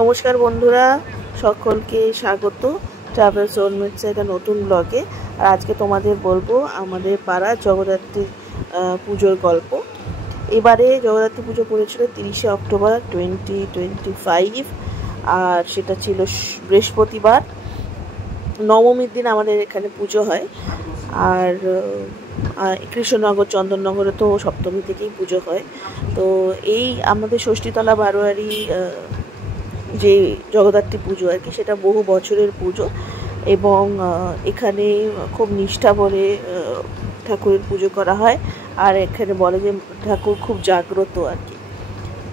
নমস্কার বন্ধুরা, সকলকে স্বাগত ট্রাভেল সোলমেটস একটা নতুন ব্লগে। আর আজকে তোমাদের বলবো আমাদের পাড়া জগদ্ধাত্রী পুজোর গল্প। এবারে জগদ্ধাত্রী পুজো পড়েছিল 30শে অক্টোবর 2025, আর সেটা ছিল বৃহস্পতিবার। নবমীর দিন আমাদের এখানে পুজো হয়। আর কৃষ্ণনগর চন্দননগরে তো সপ্তমী থেকেই পুজো হয়। তো এই আমাদের ষষ্ঠীতলা বারোয়ারি যে জগদ্ধাত্রী পুজো আর কি, সেটা বহু বছরের পুজো এবং এখানে খুব নিষ্ঠা ভরে ঠাকুরের পুজো করা হয়। আর এখানে বলে যে ঠাকুর খুব জাগ্রত আর কি।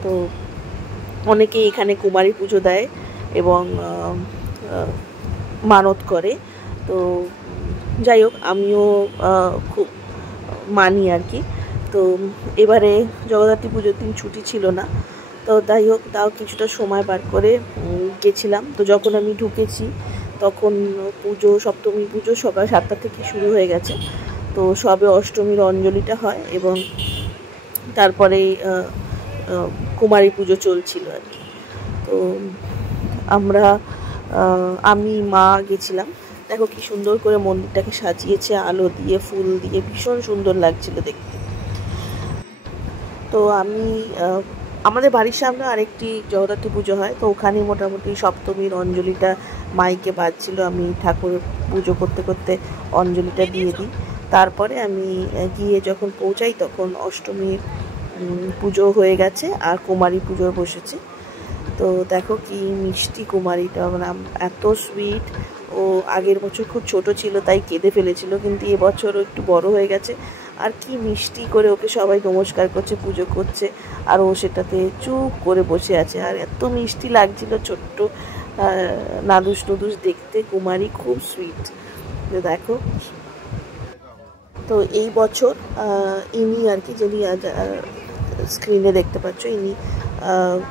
তো অনেকেই এখানে কুমারী পুজো দেয় এবং মানত করে। তো যাই হোক, আমিও খুব মানি আর কি। তো এবারে জগদ্ধাত্রী পুজোর দিন ছুটি ছিল না, তো যাই হোক তাও কিছুটা সময় বার করে গেছিলাম। তো যখন আমি ঢুকেছি তখন পুজো, সপ্তমী পুজো সকাল 7টা থেকে শুরু হয়ে গেছে। তো সবে অষ্টমীর অঞ্জলিটা হয় এবং তারপরে কুমারী পুজো চলছিল আর কি। তো আমি মা গেছিলাম। দেখো কি সুন্দর করে মন্দিরটাকে সাজিয়েছে, আলো দিয়ে, ফুল দিয়ে, ভীষণ সুন্দর লাগছিল দেখতে। তো আমাদের বাড়ির সামনে আরেকটি জগদ্ধাত্রী পুজো হয়, তো ওখানে মোটামুটি সপ্তমীর অঞ্জলিটা মাইকে বাজছিল। আমি ঠাকুর পুজো করতে করতে অঞ্জলিটা দিয়ে দিই। তারপরে আমি গিয়ে যখন পৌঁছাই তখন অষ্টমীর পুজো হয়ে গেছে আর কুমারী পুজো বসেছে। তো দেখো কি মিষ্টি কুমারীটা, মানে এত সুইট। ও আগের বছর খুব ছোট ছিল তাই কেঁদে ফেলেছিল, কিন্তু এবছরও একটু বড় হয়ে গেছে। আর কি মিষ্টি করে ওকে সবাই নমস্কার করছে, পুজো করছে, আর ও সেটাতে চুপ করে বসে আছে। আর এত মিষ্টি লাগছিল, ছোট্ট নাদুস নুদুস দেখতে। কুমারী খুব সুইট দেখো। তো এই বছর ইনি আর কি, যিনি স্ক্রিনে দেখতে পাচ্ছ, ইনি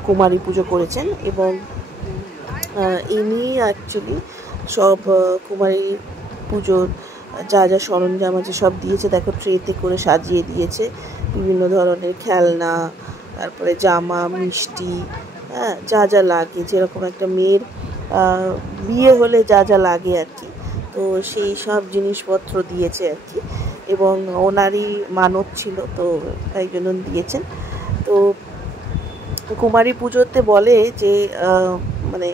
কুমারী পুজো করেছেন এবং ইনি অ্যাকচুয়ালি সব কুমারী পুজোর যা যা সরঞ্জাম আছে সব দিয়েছে। দেখো ট্রেতে করে সাজিয়ে দিয়েছে বিভিন্ন ধরনের খেলনা, তারপরে জামা, মিষ্টি, হ্যাঁ, যা যা লাগে, যেরকম একটা মেয়ের বিয়ে হলে যা যা লাগে আর কি। তো সেই সব জিনিসপত্র দিয়েছে আর কি, এবং ওনারই মানত ছিল, তো তাই জন্য দিয়েছেন। তো কুমারী পুজোতে বলে যে মানে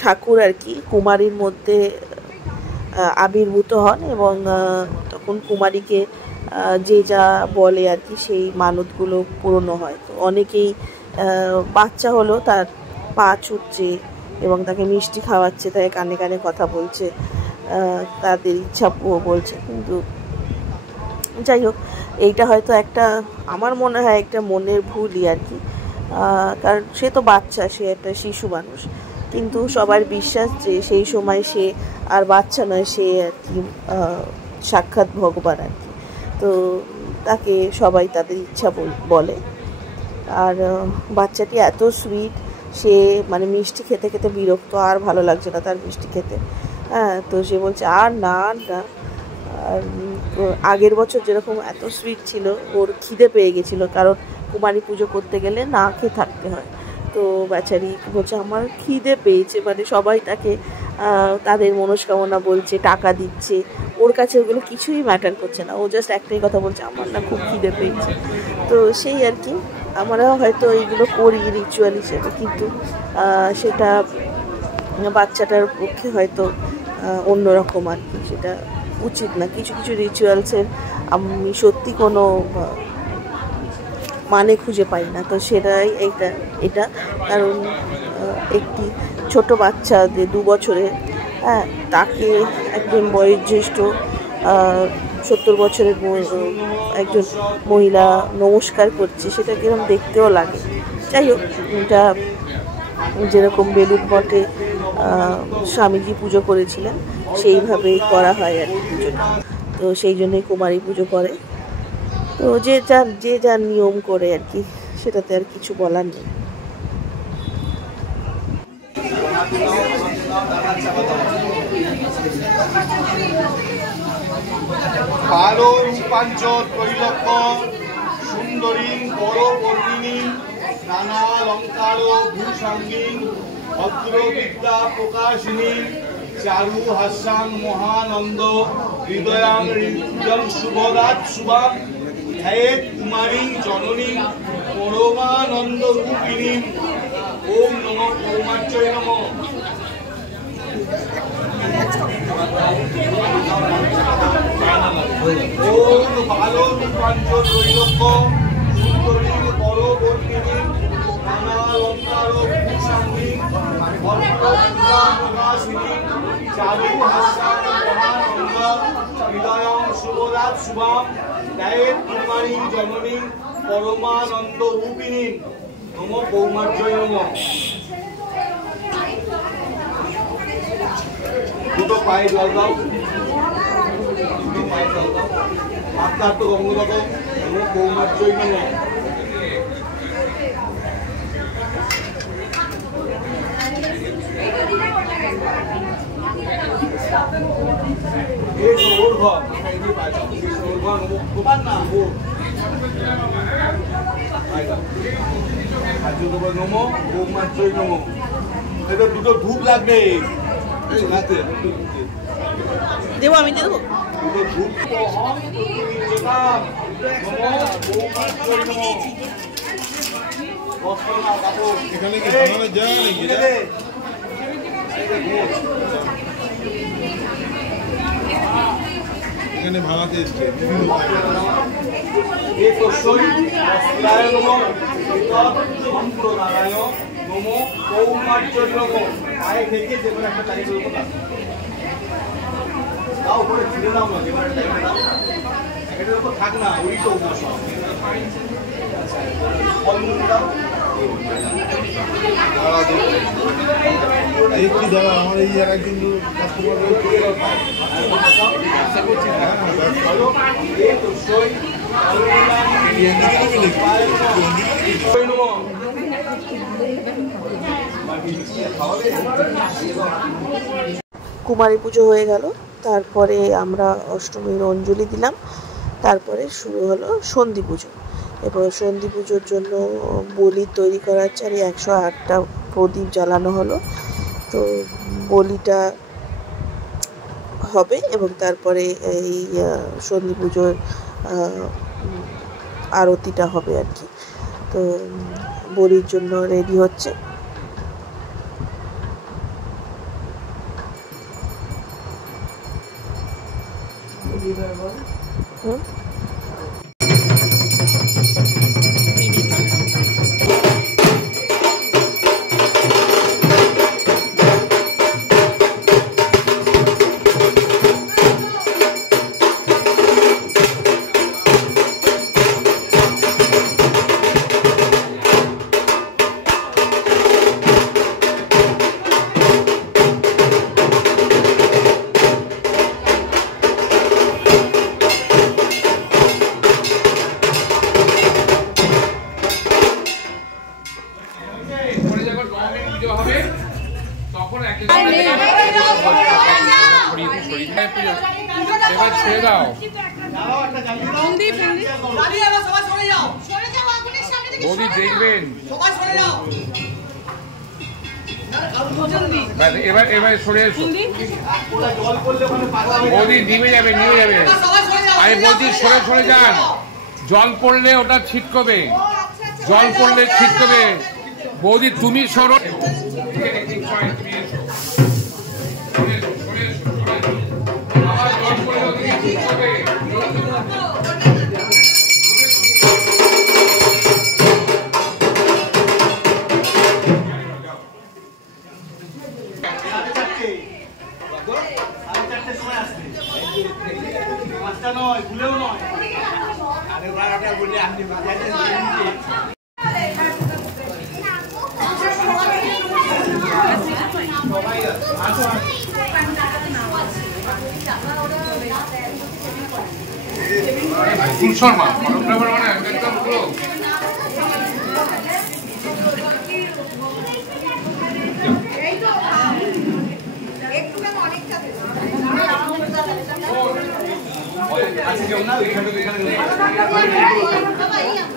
ঠাকুর আর কি কুমারীর মধ্যে আবির্ভূত হন এবং তখন কুমারীকে যে যা বলে আর কি সেই মানতগুলো পূরণ হয়। তো অনেকেই বাচ্চা হলো তার পা ছুটছে এবং তাকে মিষ্টি খাওয়াচ্ছে, তাকে কানে কানে কথা বলছে, তাদের ইচ্ছা বলছে। কিন্তু যাই হোক, এইটা হয়তো একটা, আমার মনে হয় একটা মনের ভুলই আর কি। কারণ সে তো বাচ্চা, সে একটা শিশু মানুষ, কিন্তু সবার বিশ্বাস যে সেই সময় সে আর বাচ্চা নয়, সে আর কি সাক্ষাৎ ভগবান আর কি। তো তাকে সবাই তাদের ইচ্ছা বলে। আর বাচ্চাটি এত সুইট, সে মানে মিষ্টি খেতে খেতে বিরক্ত, আর ভালো লাগছে না তার মিষ্টি খেতে। হ্যাঁ, তো সে বলছে আর না না। আর আগের বছর যেরকম এত সুইট ছিল, ওর খিদে পেয়ে গেছিলো, কারণ কুমারী পুজো করতে গেলে না খেয়ে থাকতে হয়। তো বেচারি বলছে আমার খিদে পেয়েছে, মানে সবাই তাকে তাদের মনস্কামনা বলছে, টাকা দিচ্ছে, ওর কাছে ওগুলো কিছুই ম্যাটার করছে না। ও জাস্ট একটাই কথা বলছে, আমার না খুব খিদে পেয়েছে। তো সেই আর কি, আমরা হয়তো এইগুলো করি রিচুয়াল হিসেবে, কিন্তু সেটা বাচ্চাটার পক্ষে হয়তো অন্যরকম আর কি, সেটা উচিত না। কিছু কিছু রিচুয়ালসের আমি সত্যি কোনো মানে খুঁজে পাই না। তো সেটাই এটা কারণ একটি ছোট বাচ্চা যে 2 বছরের, হ্যাঁ, তাকে একজন বয়োজ্যেষ্ঠ 70 বছরের একজন মহিলা নমস্কার করছে, সেটা কিরকম দেখতেও লাগে। যাই হোক, এটা যেরকম বেলুড় মঠে স্বামীজি পুজো করেছিলেন সেইভাবেই করা হয় আর কি পুজোটা। তো সেই জন্যই কুমারী পুজো করে। তো যে যার নিয়ম করে আর কি, সেটাতে আর কিছু বলার নেই। কালো রূপাঞ্চ ত্রৈলোক্য সুন্দরী বড় বর্ণিনী নানা অলঙ্কার ভূসঙ্গী ভদ্রবিদ্যা প্রকাশিনী চারু হাস্যাং মহানন্দ হৃদয়াং হৃদয়ং শুভরাত শুভাং ধ্যায়েৎ কুমারী জননী পরমানন্দ রূপিণী। ওম নমঃ পরমাচ্চয় নমঃ। ওম বাল রূপাঞ্চ দৈলক্য সুন্দরী পরবর্তিনী নানা অলঙ্কার ভূষাঙ্গী ভদ্রবিদ্যা প্রকাশিনী চারু হাস্যাং মহানন্দ হৃদয়ং শুভরাত শুভাং ধ্যায়েৎ কুমারী জননী পরমানন্দ রূপিণী। নমঃ পৌমার্যয় নমঃ। দুটো পায়ে জল দাও, দুটো পায়ে জল দাও। আপনার তো গঙ্গ দাও। নমঃ পৌমার্যয় নমঃ। এই ওর ঘর, এই পায়ে দাও। ওর ঘর নমঃ তোমার না ও। নমঃ পৌমার্যয় নমঃ। এটা দুটো ধূপ লাগবে। দেবো, আমি দেবো। এখানে কি বানানো যায় নাকি? এখানে ভাঙাতে এসছে নমঃ পৌমার্যয় নমঃ। পায়ে থেকে যে কোনো একটা তারিখ করবো না, তাও উপরে ছিঁড়ে নাও না, যে কোনো একটা তারিখে নাও, এটার উপর থাক না, ওই তো ফলমূল দাও। একটু দাঁড়া, আমার এই জায়গায় কিন্তু কুমারী পুজো হয়ে গেল, তারপরে আমরা অষ্টমীর অঞ্জলি দিলাম, তারপরে শুরু হলো সন্ধি পুজো। এবার সন্ধি পুজোর জন্য বলি তৈরি করার চারি 108টা প্রদীপ জ্বালানো হলো। তো বলিটা হবে এবং তারপরে এই সন্ধি পুজোর আরতিটা হবে আর কি। তো বলির জন্য রেডি হচ্ছে। দেখবেন এবার এবার সরে এসো, বৌদি নিভে যাবে নিভে যাবে। আমি বলছি সরে সরে যান, জল পড়লে ওটা ছিটকবে, জল পড়লে ছিটকবে। বৌদি তুমি সরো, জল পড়লে ছিটকবে। শর্মা একদম পুরো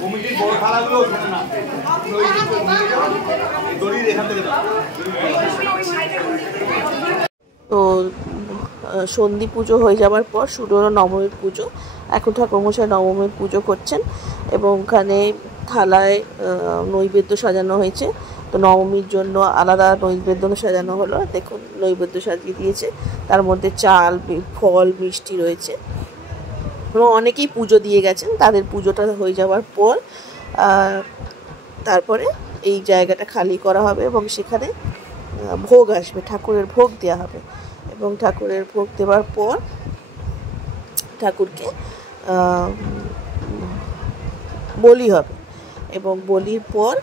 কমিটির বড় খেলাগুলো ওখানে না। তো সন্ধি পুজো হয়ে যাওয়ার পর শুরু হলো নবমীর পুজো। এখন ঠাকুরমশাই নবমীর পুজো করছেন এবং ওখানে থালায় নৈবেদ্য সাজানো হয়েছে। তো নবমীর জন্য আলাদা নৈবেদ্য সাজানো হলো। দেখুন নৈবেদ্য সাজিয়ে দিয়েছে, তার মধ্যে চাল, ফল, মিষ্টি রয়েছে এবং অনেকেই পুজো দিয়ে গেছেন। তাদের পুজোটা হয়ে যাওয়ার পর তারপরে এই জায়গাটা খালি করা হবে এবং সেখানে ভোগ আসবে, ঠাকুরের ভোগ দেওয়া হবে এবং ঠাকুরের ভোগ দেওয়ার পর ঠাকুরকে বলি হবে এবং বলির পর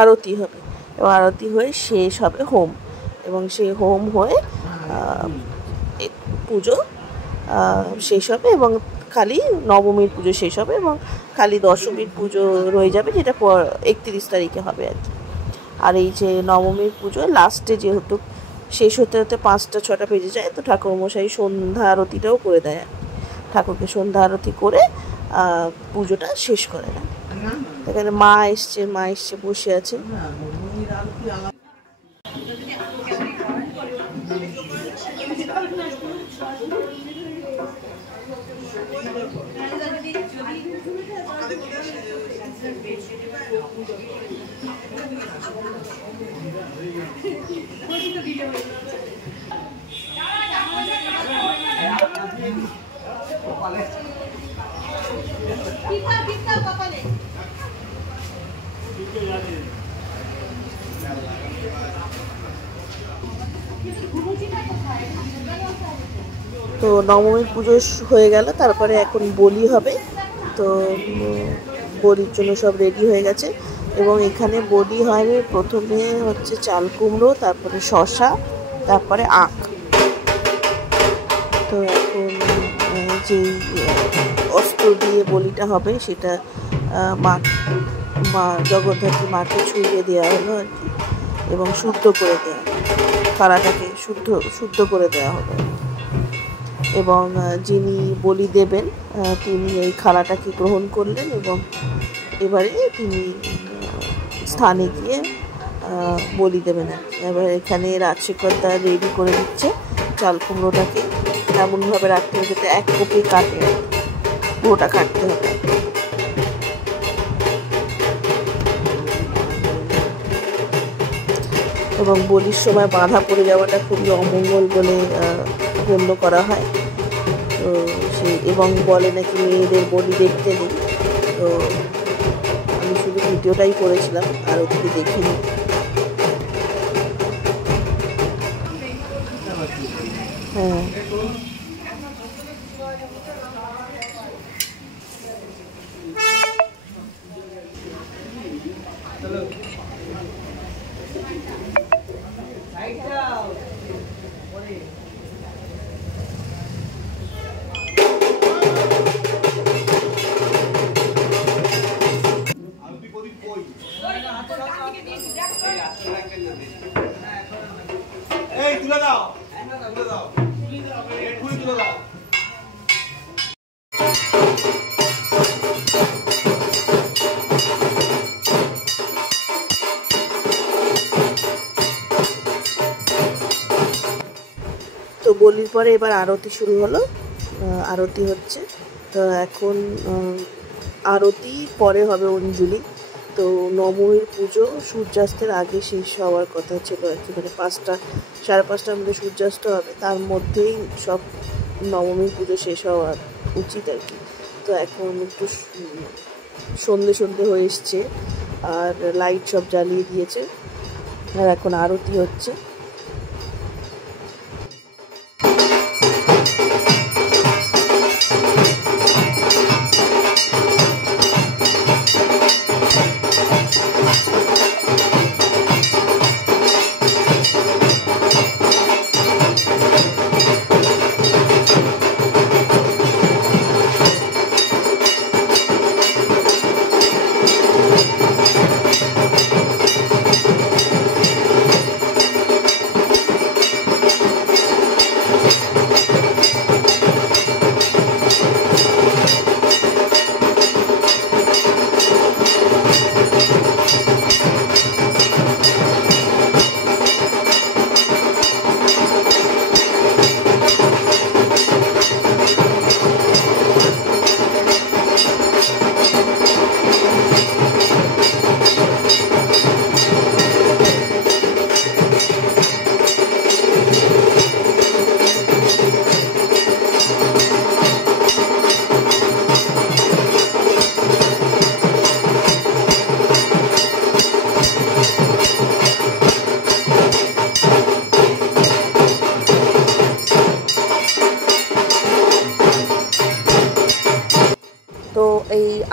আরতি হবে এবং আরতি হয়ে শেষ হবে হোম এবং সেই হোম হয়ে পুজো শেষ হবে এবং খালি নবমীর পুজো শেষ হবে এবং খালি দশমীর পুজো রয়ে যাবে, যেটা 31 তারিখে হবে আর কি। আর এই যে নবমীর পুজো লাস্টে যেহেতু শেষ হতে হতে 5টা-6টা বেজে যায়, তো ঠাকুরমশাই সন্ধ্যা আরতিটাও করে দেয়। ঠাকুরকে সন্ধ্যা আরতি করে পুজোটা শেষ করে না। এখানে মা এসছে বসে আছে। তো নবমীর পুজো হয়ে গেল, তারপরে এখন বলি হবে। তো বলির জন্য সব রেডি হয়ে গেছে এবং এখানে বলি হয় প্রথমে হচ্ছে চাল কুমড়ো, তারপরে শসা, তারপরে আখ। তো এখন যে অস্ত্র দিয়ে বলিটা হবে সেটা মা জগদ্ধাত্রী মাকে ছুঁয়ে দেওয়া হলো আর কি এবং শুদ্ধ করে দেওয়া, কারাটাকে শুদ্ধ করে দেওয়া হলো এবং যিনি বলি দেবেন তিনি এই খাড়াটাকে গ্রহণ করলেন এবং এবারে তিনি স্থানে গিয়ে বলি দেবেন। এবার এখানে রাজশেখরদা রেডি করে দিচ্ছে চাল কুমড়োটাকে, এমনভাবে রাখতে হবে যাতে এক কপি কাটে, পুরোটা কাটতে হবে। এবং বলির সময় বাঁধা পড়ে যাওয়াটা খুবই অমঙ্গল বলে গণ্য করা হয়। তো এবং বলে নাকি মেয়েদের বলি দেখতে নেই। তো আমি শুধু ভিডিওটাই করেছিলাম, আর ওদিকে দেখিনি। হ্যাঁ, এই তুলে দাও, তুলে দাও, তুলে দাও। তো বলির পরে এবার আরতি শুরু হলো, আরতি হচ্ছে। তো এখন আরতি পরে হবে অঞ্জলি। তো নবমীর পুজো সূর্যাস্তের আগে শেষ হওয়ার কথা ছিল আর কি, মানে 5টা-5:30টার মধ্যে সূর্যাস্ত হবে, তার মধ্যেই সব নবমীর পুজো শেষ হওয়া উচিত আর কি। তো এখন একটু সন্ধে হয়ে এসছে আর লাইট সব জ্বালিয়ে দিয়েছে আর এখন আরতি হচ্ছে।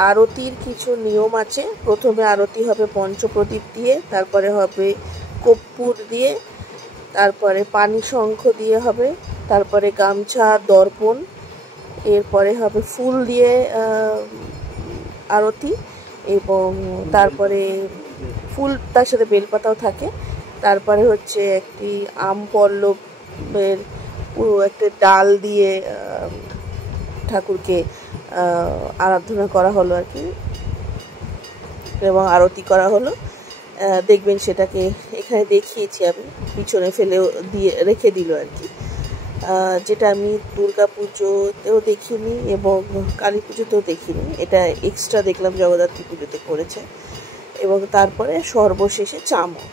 আরতির কিছু নিয়ম আছে। প্রথমে আরতি হবে পঞ্চপ্রদীপ দিয়ে, তারপরে হবে কর্পূর দিয়ে, তারপরে পানি শঙ্খ দিয়ে হবে, তারপরে গামছা দর্পণ, এরপরে হবে ফুল দিয়ে আরতি, এবং তারপরে ফুল, তার সাথে বেলপাতাও থাকে। তারপরে হচ্ছে একটি আম পল্লবের পুরো একটা ডাল দিয়ে ঠাকুরকে আরাধনা করা হলো আর কি, এবং আরতি করা হলো। দেখবেন সেটাকে এখানে দেখিয়েছি আমি, পিছনে ফেলে দিয়ে রেখে দিল আর কি, যেটা আমি দুর্গা পুজোতেও দেখিনি এবং কালী পুজোতেও দেখিনি। এটা এক্সট্রা দেখলাম জগদ্ধাত্রী পুজোতে করেছে। এবং তারপরে সর্বশেষে চামড়।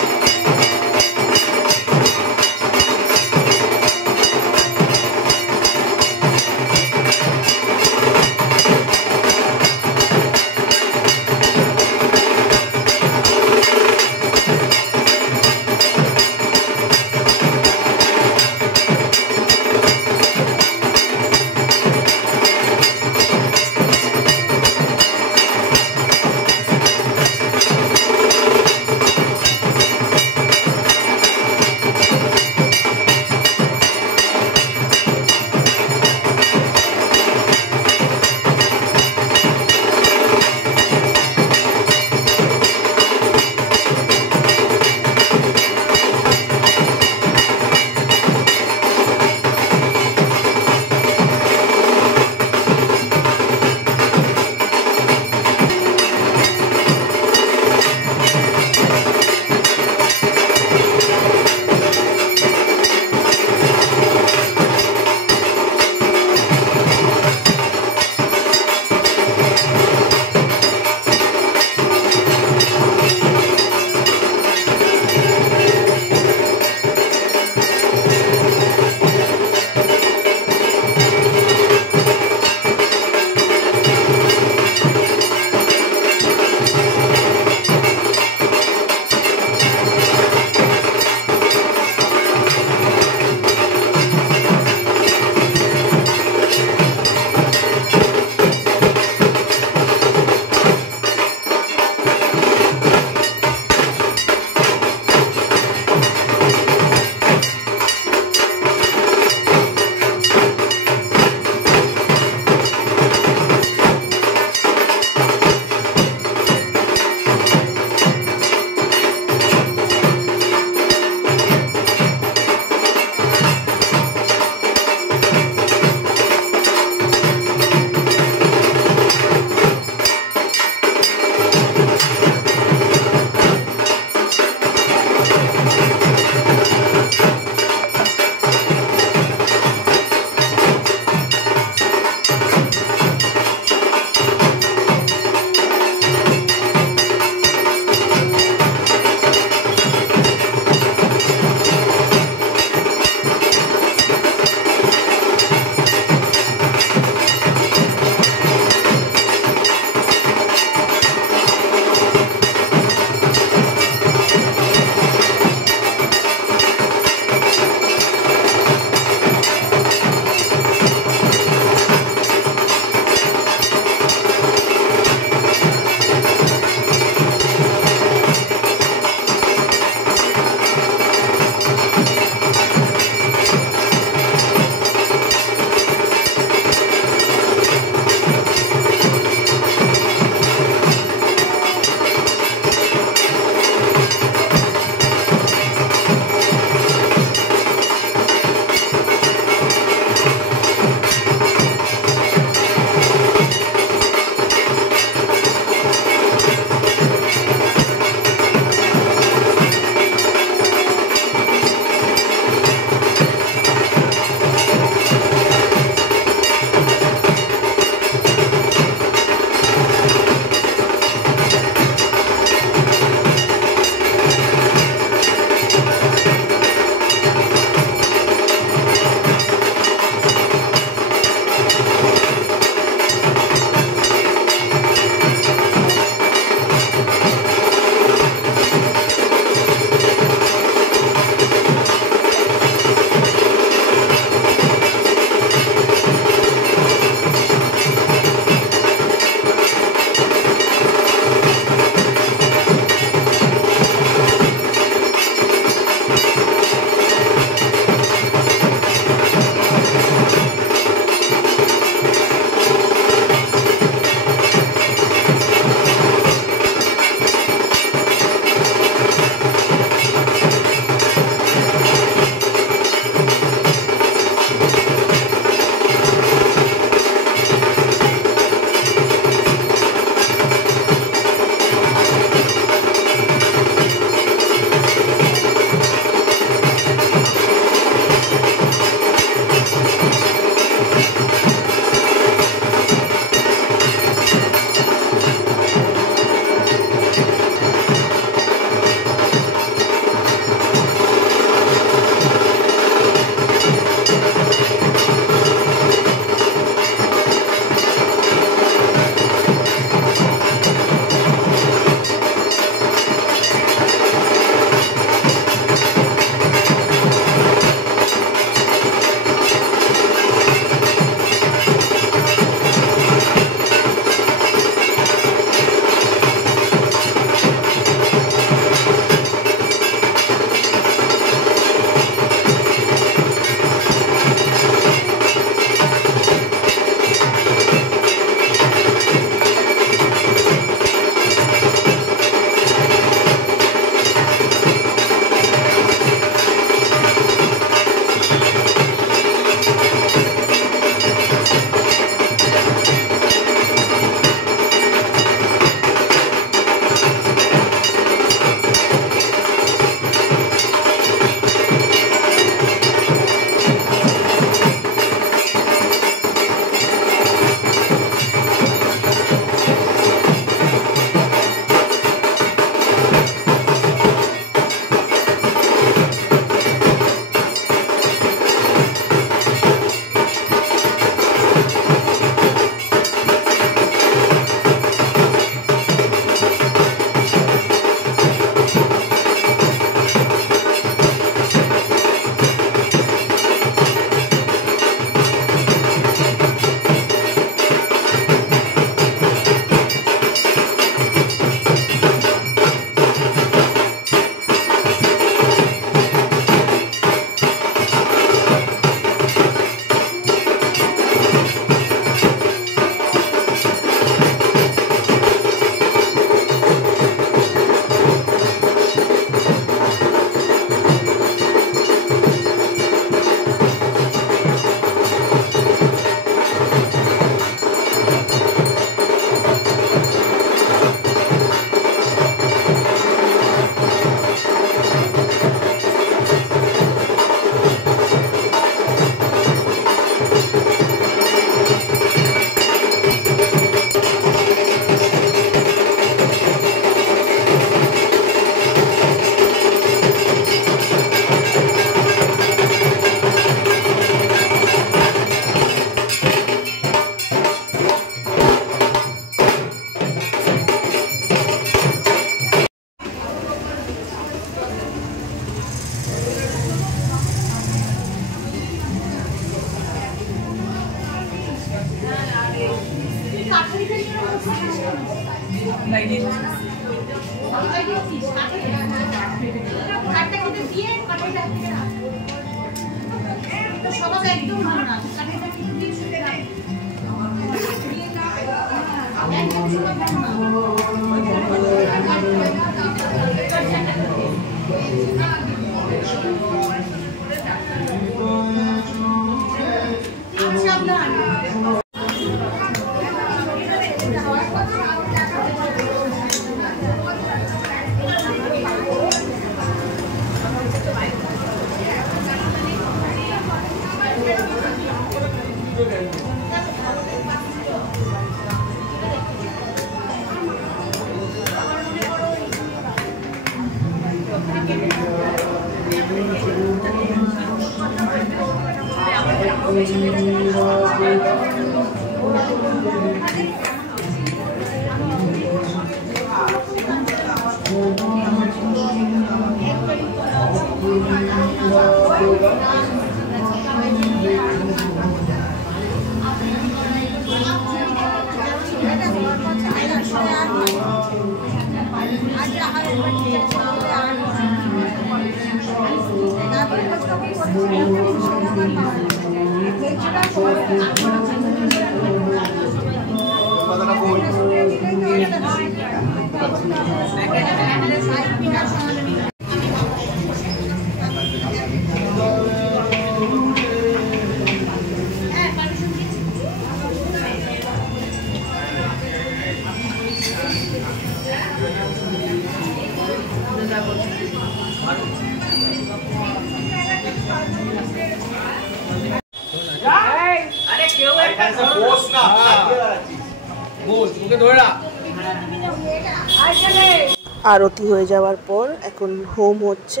আরতি হয়ে যাওয়ার পর এখন হোম হচ্ছে।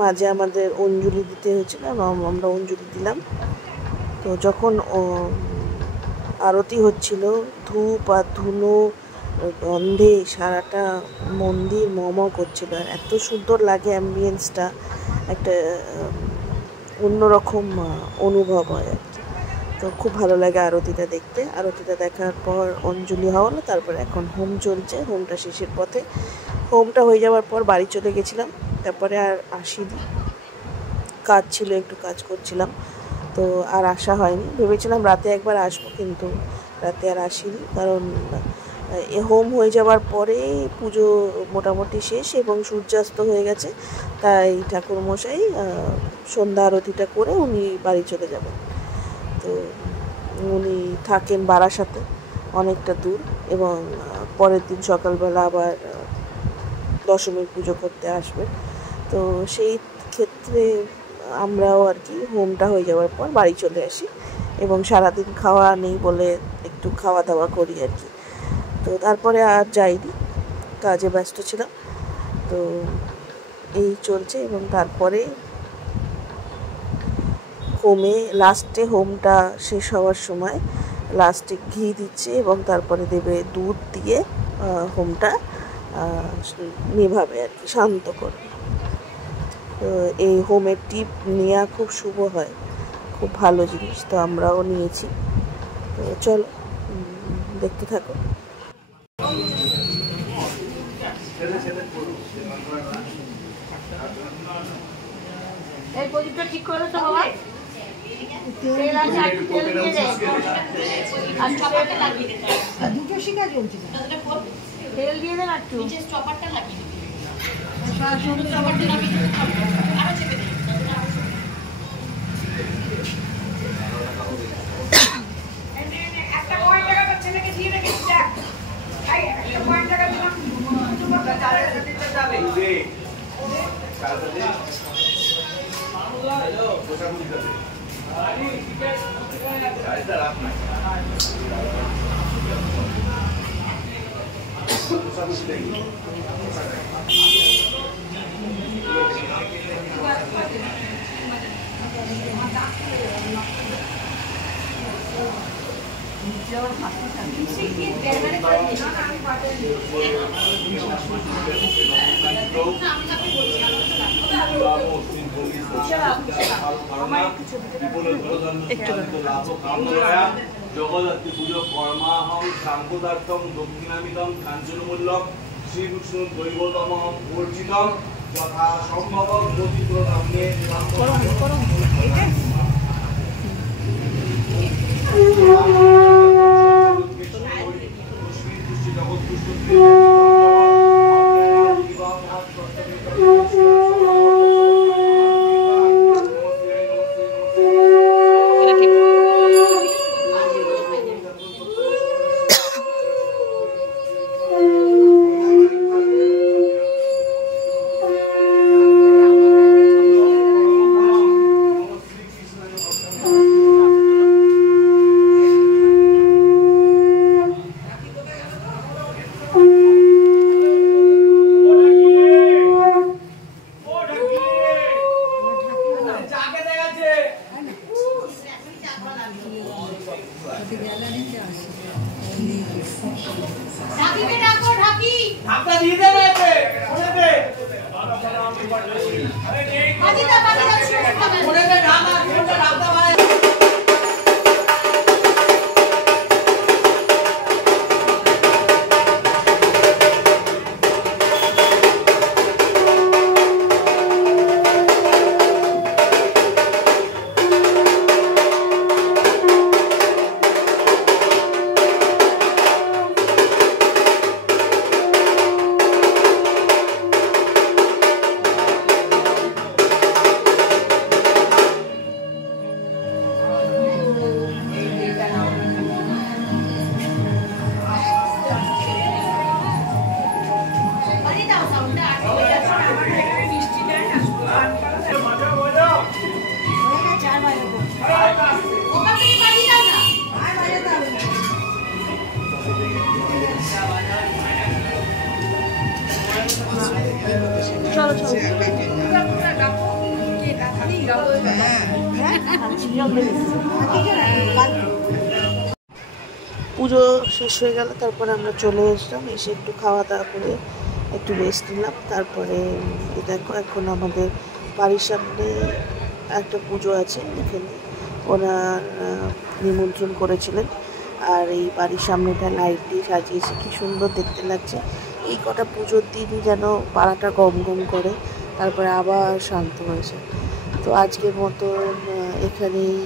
মাঝে আমাদের অঞ্জলি দিতে হয়েছিল, আমরা অঞ্জলি দিলাম। তো যখন আরতি হচ্ছিল, ধূপ আর ধুনো গন্ধে সারাটা মন্দির মম করছিল। আর এত সুন্দর লাগে অ্যাম্বিয়েন্সটা, একটা অন্যরকম অনুভব হয় আর কি। তো খুব ভালো লাগে আরতিটা দেখতে। আরতিটা দেখার পর অঞ্জলি হওয়া হলো, তারপর এখন হোম চলছে, হোমটা শেষের পথে। হোমটা হয়ে যাওয়ার পর বাড়ি চলে গেছিলাম, তারপরে আর আসিনি, কাজ ছিল, একটু কাজ করছিলাম, তো আর আসা হয়নি। ভেবেছিলাম রাতে একবার আসবো, কিন্তু রাতে আর আসিনি, কারণ হোম হয়ে যাওয়ার পরে পুজো মোটামুটি শেষ এবং সূর্যাস্ত হয়ে গেছে। তাই ঠাকুরমশাই সন্ধ্যা আরতিটা করে উনি বাড়ি চলে যাবেন। তো উনি থাকেন বারাসাতে, অনেকটা দূর, এবং পরের দিন সকালবেলা আবার দশমীর পুজো করতে আসবেন। তো সেই ক্ষেত্রে আমরাও আর কি হোমটা হয়ে যাওয়ার পর বাড়ি চলে আসি, এবং সারাদিন খাওয়া নেই বলে একটু খাওয়া দাওয়া করি আর কি। তো তারপরে আর যাইনি, কাজে ব্যস্ত ছিলাম। তো এই চলছে। এবং তারপরে হোমে লাস্টে, হোমটা শেষ হওয়ার সময় লাস্টে ঘি দিচ্ছে, এবং তারপরে দেবে দুধ দিয়ে হোমটা নেভাবে আর কি, শান্ত করবে। তো এই হোমের টিপ নেওয়া খুব শুভ হয়, খুব ভালো জিনিস। তো আমরাও নিয়েছি। তো চলো দেখতে থাকো। এই প্রদীপটা ঠিক করে তো বাবা। তেল আছে, একটু তেল দিয়ে দে। আর চপারটা লাগিয়ে দে। দুটো শিকা জ্বলছে। তেল দিয়ে দেন একটু। নিচে চপারটা লাগিয়ে দে। চপারটা লাগিয়ে দে। আরো চেপে দে। একটা পয়েন্ট টাকা পাচ্ছে নাকি দিয়ে রেখে দেখ। এই একটা পয়েন্ট টাকা দিলাম। তোমার চালের সাথে যাবে। দে। চালটা দে। হ্যালো, কোথা বুঝতে দে। আরে ঠিক আছে, চালটা রাখ না। কোথা বুঝতে দে। একটু জগদ্ধাত্রী পুজো কর্মাহং সাম্প্রদার্থম দক্ষিণামিদম কাঞ্চনমূল্যম শ্রীবিষ্ণু দৈবতমহম পূর্জিতম যথা সম্ভব গতিপ্রদামে পুজো শেষ হয়ে গেল, তারপরে আমরা চলে এসলাম, এসে একটু খাওয়া দাওয়া করে একটু রেস্ট নিলাম। তারপরে দেখো এখন আমাদের বাড়ির সামনে একটা পুজো আছে, এখানে ওনার নিমন্ত্রণ করেছিলেন, আর এই বাড়ির সামনেটা লাইট দিয়ে সাজিয়েছে, কি সুন্দর দেখতে লাগছে। এই কটা পুজোর দিনই যেন পাড়াটা গম গম করে, তারপরে আবার শান্ত হয়েছে। তো আজকের মতো এখানেই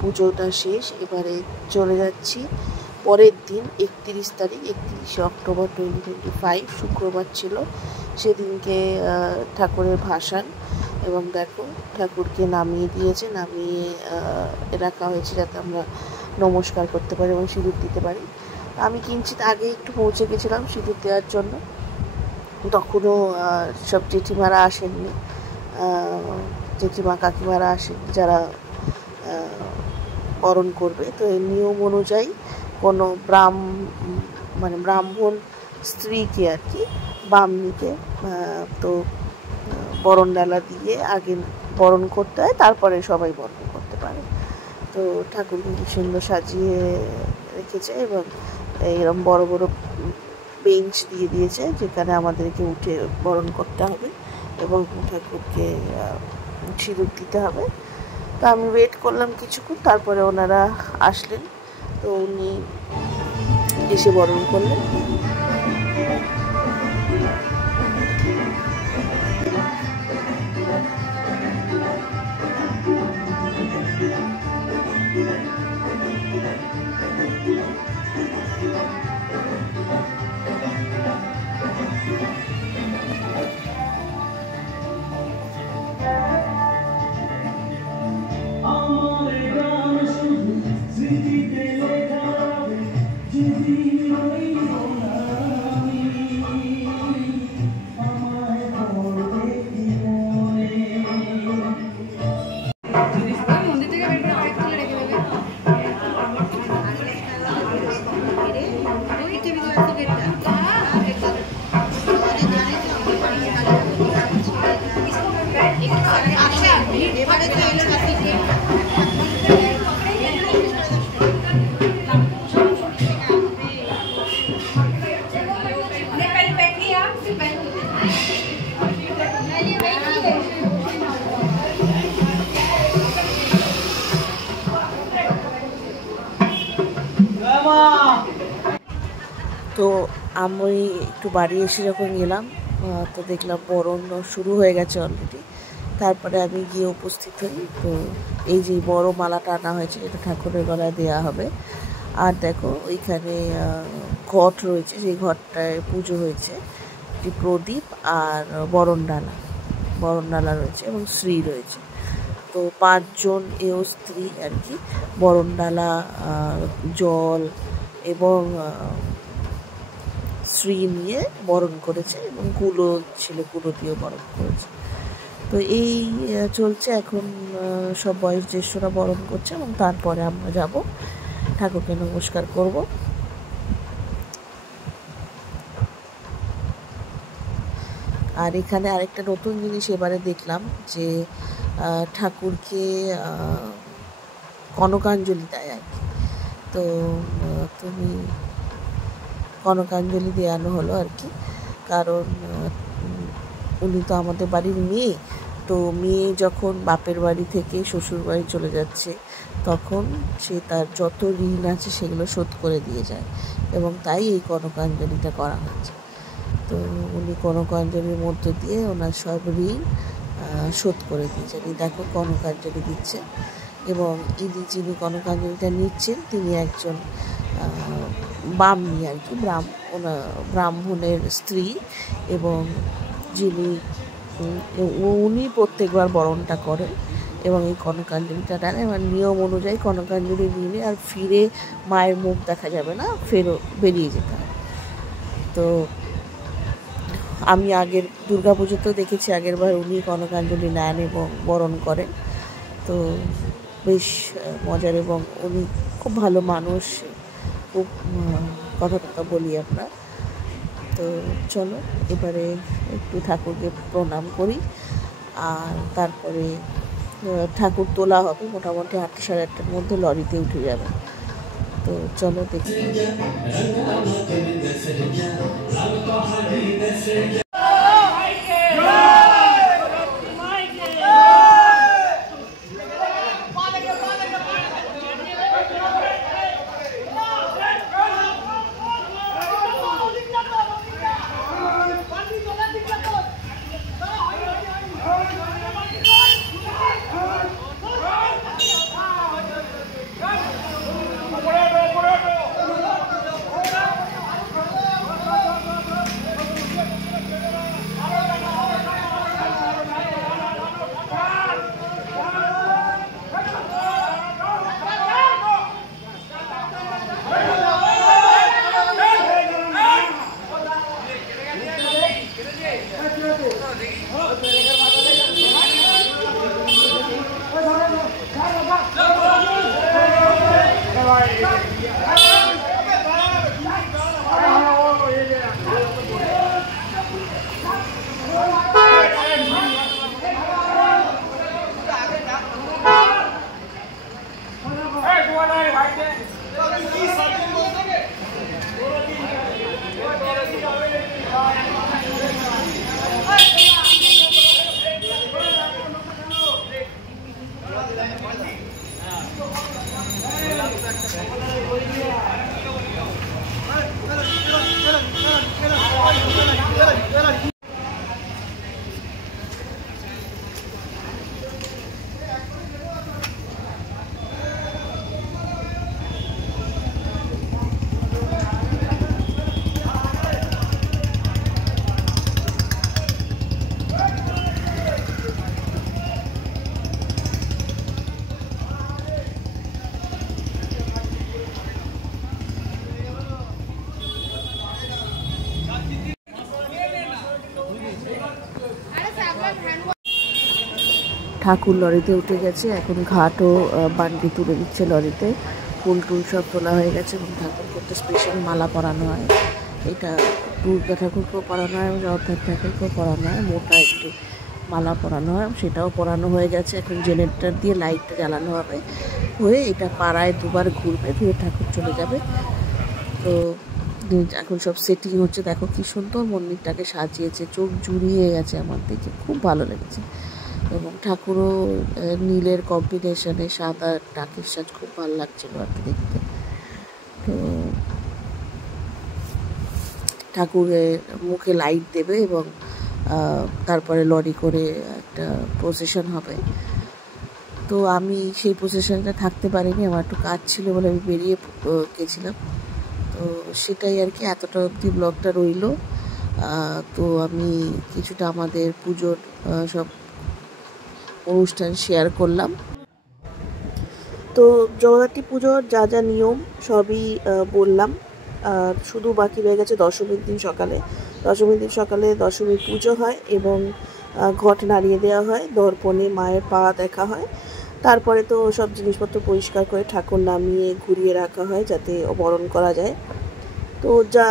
পুজোটা শেষ। এবারে চলে যাচ্ছি পরের দিন 31 তারিখ, 31শে অক্টোবর 2025 শুক্রবার ছিল, সেদিনকে ঠাকুরের ভাসান। এবং দেখো ঠাকুরকে নামিয়ে দিয়েছে, নামিয়ে রাখা হয়েছে যাতে আমরা নমস্কার করতে পারি এবং সিঁদুর দিতে পারি। আমি কিঞ্চিত আগে একটু পৌঁছে গেছিলাম সিঁদুর দেওয়ার জন্য, তখনও সব জেঠিমারা আসেননি, জেঠিমা কাকিমারা আসেননি যারা বরণ করবে। তো এই নিয়ম অনুযায়ী কোনো ব্রাহ্মণ স্ত্রীকে আর কি বামনিকে তো বরণ ডালা দিয়ে আগে বরণ করতে হয়, তারপরে সবাই বরণ করতে পারে। তো ঠাকুরকে কি সুন্দর সাজিয়ে রেখেছে এবং এরকম বড় বড় বেঞ্চ দিয়ে দিয়েছে যেখানে আমাদেরকে উঠে বরণ করতে হবে এবং ঠাকুরকে সিঁদুর দিতে হবে। তো আমি ওয়েট করলাম কিছুক্ষণ, তারপরে ওনারা আসলেন, তো উনি এসে বরণ করলেন। আমি একটু বাড়ি এসে যখন গেলাম তো দেখলাম বরণ শুরু হয়ে গেছে অলরেডি। তারপরে আমি গিয়ে উপস্থিত হই। তো এই যে বড় মালাটা আনা হয়েছে এটা ঠাকুরের গলায় দেওয়া হবে। আর দেখো ওইখানে ঘট রয়েছে, সেই ঘটটায় পুজো হয়েছে, একটি প্রদীপ আর বরণডালা রয়েছে এবং শ্রী রয়েছে। তো 5 জন এও স্ত্রী আর কি বরণডালা, জল এবং শ্রী নিয়ে বরণ করেছে এবং কুলো ছিল, কুলো দিয়ে বরণ করেছে। তো এই চলছে এখন, সব বয়স জ্যেষ্ঠরা বরণ করছে এবং তারপরে আমরা যাব ঠাকুরকে নমস্কার করব। আর এখানে আরেকটা নতুন জিনিস এবারে দেখলাম যে ঠাকুরকে কনকাঞ্জলি দেয় আর কি। তো তুমি কনকাঞ্জলি দেওয়ানো হলো আর কি, কারণ উনি তো আমাদের বাড়ির মেয়ে। তো মেয়ে যখন বাপের বাড়ি থেকে শ্বশুর বাড়ি চলে যাচ্ছে তখন সে তার যত ঋণ আছে সেগুলো শোধ করে দিয়ে যায়, এবং তাই এই কনকাঞ্জলিটা করা হচ্ছে। তো উনি কনকাঞ্জলির মধ্য দিয়ে ওনার সব ঋণ শোধ করে দিয়েছেন। এই দেখো কনকাঞ্জলি দিচ্ছে, এবং যিনি কনকাঞ্জলিটা নিচ্ছেন তিনি একজন বামনি আর কি, ব্রাহ্মণের স্ত্রী, এবং উনি প্রত্যেকবার বরণটা করেন এবং এই কনকাঞ্জলিটা দেন। এবার নিয়ম অনুযায়ী কনকাঞ্জলি নিলে আর ফিরে মায়ের মুখ দেখা যাবে না, বেরিয়ে যেতে হবে। তো আমি আগের দুর্গাপুজোতেও দেখেছি, আগেরবার উনি কনকাঞ্জলি নেন এবং বরণ করেন। তো বেশ মজার, এবং উনি খুব ভালো মানুষ, খুব কথা বলি আমরা। তো চলো এবারে একটু ঠাকুরকে প্রণাম করি, আর তারপরে ঠাকুর তোলা হবে মোটামুটি 8টা সাড়ে 8টার মধ্যে লরিতে উঠে যাবে। তো চলো দেখি। ঠাকুর লরিতে উঠে গেছে, এখন ঘাটও বান্ডি তুলে দিচ্ছে লরিতে, ফুল টুল সব তোলা হয়ে গেছে, এবং ঠাকুরকে একটা স্পেশাল মালা পরানো হয়। এটা দুর্গা ঠাকুরকেও পরানো হয়, জগন্নাথ ঠাকুরকেও পরানো হয়, মোটা একটু মালা পরানো হয়, সেটাও পরানো হয়ে গেছে। এখন জেনারেটর দিয়ে লাইটটা জ্বালানো হবে, হয়ে এটা পাড়ায় দুবার ঘুরবে, ঘুরে ঠাকুর চলে যাবে। তো এখন সব সেটিং হচ্ছে, দেখো কি সুন্দর মন্দিরটাকে সাজিয়েছে, চোখ জুড়িয়ে গেছে আমার দেখে, খুব ভালো লেগেছে। এবং ঠাকুরও নীলের কম্বিনেশনে সাদা টাকের সাজ খুব ভালো লাগছিল আর কি দেখতে। তো চলো এবারে একটু ঠাকুরকে প্রণাম করি, আর তারপরে যাব ঠাকুরকে নমস্কার করব। তো চলো দেখি। ঠাকুর লরিতে উঠে গেছে, এখন ঘাটও বান্ডি তুলে দিচ্ছে লরিতে, ফুল টুল সব তোলা হয়ে গেছে, এবং ঠাকুরকে একটা স্পেশাল মালা পরানো হয়। এটা দুর্গা ঠাকুরকেও পরানো হয়, জগন্নাথ ঠাকুরকেও পরানো হয়, মোটা একটু মালা পরানো হয়, সেটাও পরানো হয়ে গেছে। এখন জেনারেটর দিয়ে লাইটটা জ্বালানো হবে, হয়ে এটা পাড়ায় দুবার ঘুরবে, ঘুরে ঠাকুর চলে যাবে। তো এখন সব সেটিং হচ্ছে, দেখো কি সুন্দর মন্দিরটাকে সাজিয়েছে, চোখ জুড়িয়ে গেছে আমার দেখে, খুব ভালো লেগেছে। এবং ঠাকুরও নীলের কম্বিনেশনে সাদা টাকের সাজ খুব ভালো লাগছিল আর কি দেখতে। তো ঠাকুরের মুখে লাইট দেবে এবং তারপরে লরি করে একটা প্রসেশন হবে। তো আমি সেই প্রসেশনটা থাকতে পারিনি, আমার একটু কাজ ছিল বলে আমি বেরিয়ে গেছিলাম। তো সেটাই আর কি, এতটা অবধি ব্লগটা রইল। তো আমি কিছুটা আমাদের পুজোর সব অনুষ্ঠান শেয়ার করলাম। তো জগদ্ধাত্রী পুজোর যা যা নিয়ম সবই বললাম। শুধু বাকি রয়ে গেছে দশমীর দিন সকালে। দশমীর দিন সকালে দশমীর পুজো হয় এবং ঘট নাড়িয়ে দেওয়া হয়, দর্পণে মায়ের পা দেখা হয়। তারপরে তো সব জিনিসপত্র পরিষ্কার করে ঠাকুর নামিয়ে ঘুরিয়ে রাখা হয় যাতে বরণ করা যায়। তো যা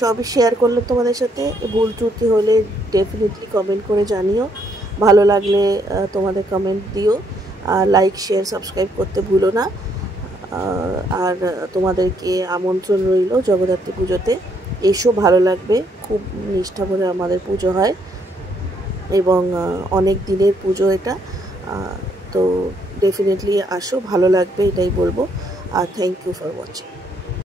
সবই শেয়ার করলাম তোমাদের সাথে। ভুল ত্রুটি হলে ডেফিনেটলি কমেন্ট করে জানিও, ভালো লাগলে তোমাদের কমেন্ট দিও, লাইক শেয়ার সাবস্ক্রাইব করতে ভুলো না। আর তোমাদেরকে আমন্ত্রণ রইল জগদ্ধাত্রী পুজোতে, এসো, ভালো লাগবে। খুব নিষ্ঠা করে আমাদের পুজো হয় এবং অনেক দিনের পুজো এটা। তো ডেফিনেটলি আসো, ভালো লাগবে এটাই বলবো। আর থ্যাংক ইউ ফর ওয়াচিং।